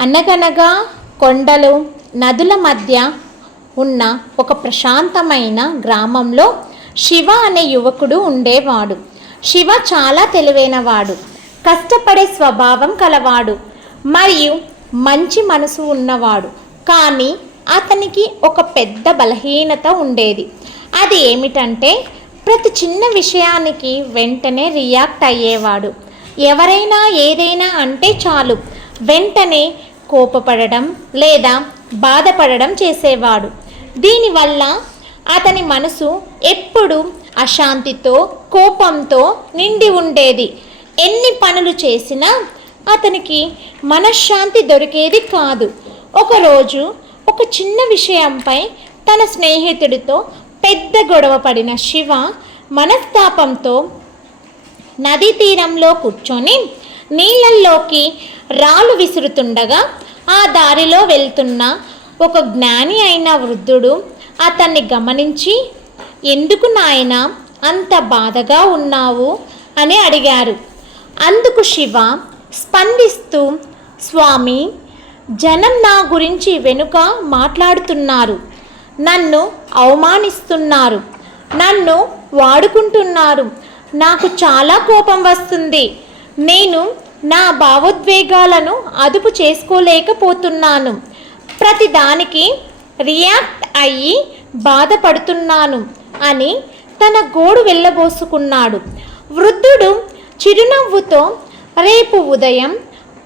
అనగనగా కొండలు నదుల మధ్య ఉన్న ఒక ప్రశాంతమైన గ్రామంలో శివ అనే యువకుడు ఉండేవాడు. శివ చాలా తెలివైనవాడు. కష్టపడే స్వభావం కలవాడు. మరియు మంచి మనసు ఉన్నవాడు. కానీ అతనికి ఒక పెద్ద బలహీనత ఉండేది. అది ఏమిటంటే ప్రతి చిన్న విషయానికి వెంటనే రియాక్ట్ అయ్యేవాడు. ఎవరైనా ఏదైనా అంటే చాలు. వెంటనే కోపపడడం లేదా బాధపడడం చేసేవాడు. దీనివల్ల అతని మనసు ఎప్పుడు అశాంతితో కోపంతో నిండి ఉండేది. ఎన్ని పనులు చేసినా అతనికి మనశ్శాంతి దొరికేది కాదు. ఒకరోజు ఒక చిన్న విషయంపై తన స్నేహితుడితో పెద్ద గొడవ పడిన శివ మనస్తాపంతో నదీ తీరంలో కూర్చొని నీళ్ళల్లోకి రాళ్ళు విసురుతుండగా ఆ దారిలో వెళ్తున్న ఒక జ్ఞాని అయిన వృద్ధుడు అతన్ని గమనించి ఎందుకు నాయన అంత బాధగా ఉన్నావు? అని అడిగారు. అందుకు శివ స్పందిస్తూ స్వామి జనం నా గురించి వెనుక మాట్లాడుతున్నారు. నన్ను అవమానిస్తున్నారు. నన్ను వాడుకుంటున్నారు. నాకు చాలా కోపం వస్తుంది. నేను నా భావోద్వేగాలను అదుపు చేసుకోలేకపోతున్నాను. ప్రతిదానికి రియాక్ట్ అయ్యి బాధపడుతున్నాను అని తన గోడు వెళ్ళబోసుకున్నాడు. వృద్ధుడు చిరునవ్వుతో రేపు ఉదయం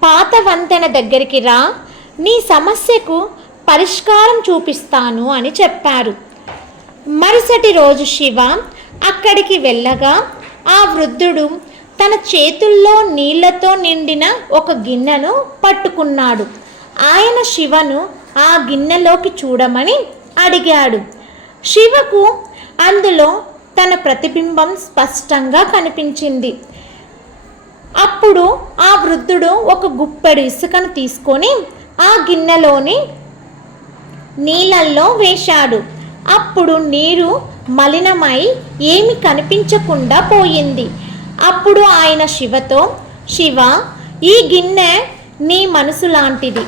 పాత వంతెన దగ్గరికి రా నీ సమస్యకు పరిష్కారం చూపిస్తాను అని చెప్పారు మరుసటి రోజు శివ అక్కడికి వెళ్ళగా ఆ వృద్ధుడు తన చేతుల్లో నీళ్ళతో నిండిన ఒక గిన్నెను పట్టుకున్నాడు. ఆయన శివను ఆ గిన్నెలోకి చూడమని అడిగాడు. శివకు అందులో తన ప్రతిబింబం స్పష్టంగా కనిపించింది. అప్పుడు ఆ వృద్ధుడు ఒక గుప్పెడు ఇసుకను తీసుకొని ఆ గిన్నెలోని నీళ్ళల్లో వేశాడు. అప్పుడు నీరు మలినమై ఏమి కనిపించకుండా పోయింది. అప్పుడు ఆయన శివతో శివ ఈ గిన్నె నీ మనసు లాంటిది.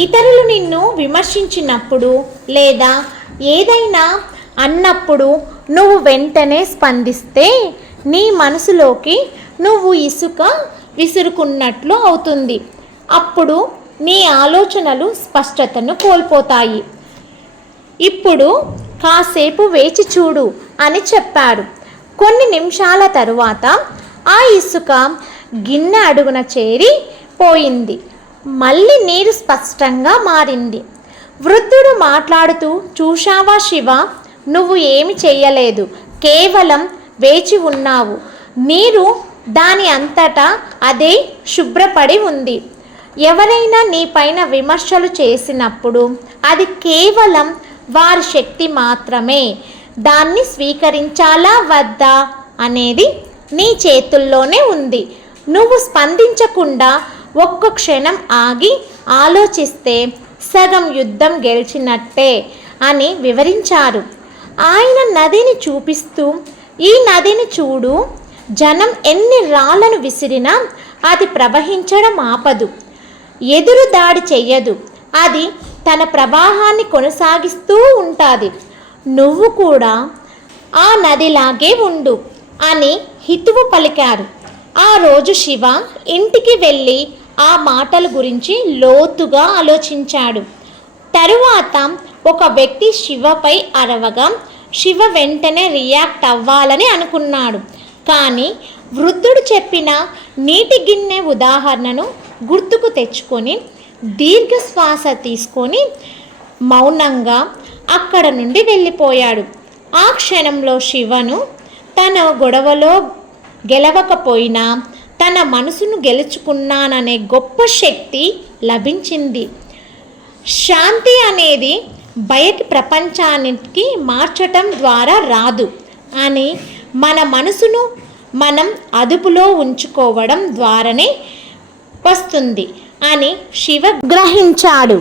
ఇతరులు నిన్ను విమర్శించినప్పుడు లేదా ఏదైనా అన్నప్పుడు నువ్వు వెంటనే స్పందిస్తే నీ మనసులోకి నువ్వు ఇసుక విసురుకున్నట్లు అవుతుంది. అప్పుడు నీ ఆలోచనలు స్పష్టతను కోల్పోతాయి. ఇప్పుడు కాసేపు వేచి చూడు అని చెప్పాడు. కొన్ని నిమిషాల తరువాత ఆ ఇసుక గిన్నె అడుగున చేరి పోయింది. మళ్ళీ నీరు స్పష్టంగా మారింది. వృద్ధుడు మాట్లాడుతూ చూశావా శివ నువ్వు ఏమి చేయలేదు కేవలం వేచి ఉన్నావు. నీరు దాని అంతటా అదే శుభ్రపడి ఉంది. ఎవరైనా నీపైన విమర్శలు చేసినప్పుడు అది కేవలం వారి శక్తి మాత్రమే. దాన్ని స్వీకరించాలా వద్దా? అనేది నీ చేతుల్లోనే ఉంది. నువ్వు స్పందించకుండా ఒక్క క్షణం ఆగి ఆలోచిస్తే సగం యుద్ధం గెలిచినట్టే అని వివరించారు. ఆయన నదిని చూపిస్తూ ఈ నదిని చూడు జనం ఎన్ని రాళ్ళను విసిరినా అది ప్రవహించడం ఆపదు. ఎదురు దాడి చెయ్యదు. అది తన ప్రవాహాన్ని కొనసాగిస్తూ ఉంటుంది. నువ్వు కూడా ఆ నదిలాగే ఉండు. అని హితువు పలికారు ఆ రోజు శివ ఇంటికి వెళ్ళి ఆ మాటల గురించి లోతుగా ఆలోచించాడు. తరువాత ఒక వ్యక్తి శివపై అరవగా శివ వెంటనే రియాక్ట్ అవ్వాలని అనుకున్నాడు. కానీ వృద్ధుడు చెప్పిన నీటి గిన్నె ఉదాహరణను గుర్తుకు తెచ్చుకొని దీర్ఘ శ్వాస తీసుకొని మౌనంగా అక్కడ నుండి వెళ్ళిపోయాడు. ఆ క్షణంలో శివను తన గొడవలో గెలవకపోయినా తన మనసును గెలుచుకున్నాననే గొప్ప శక్తి లభించింది. శాంతి అనేది బయటి ప్రపంచానికి మార్చటం ద్వారా రాదు అని మన మనసును మనం అదుపులో ఉంచుకోవడం ద్వారానే వస్తుంది అని శివ గ్రహించాడు.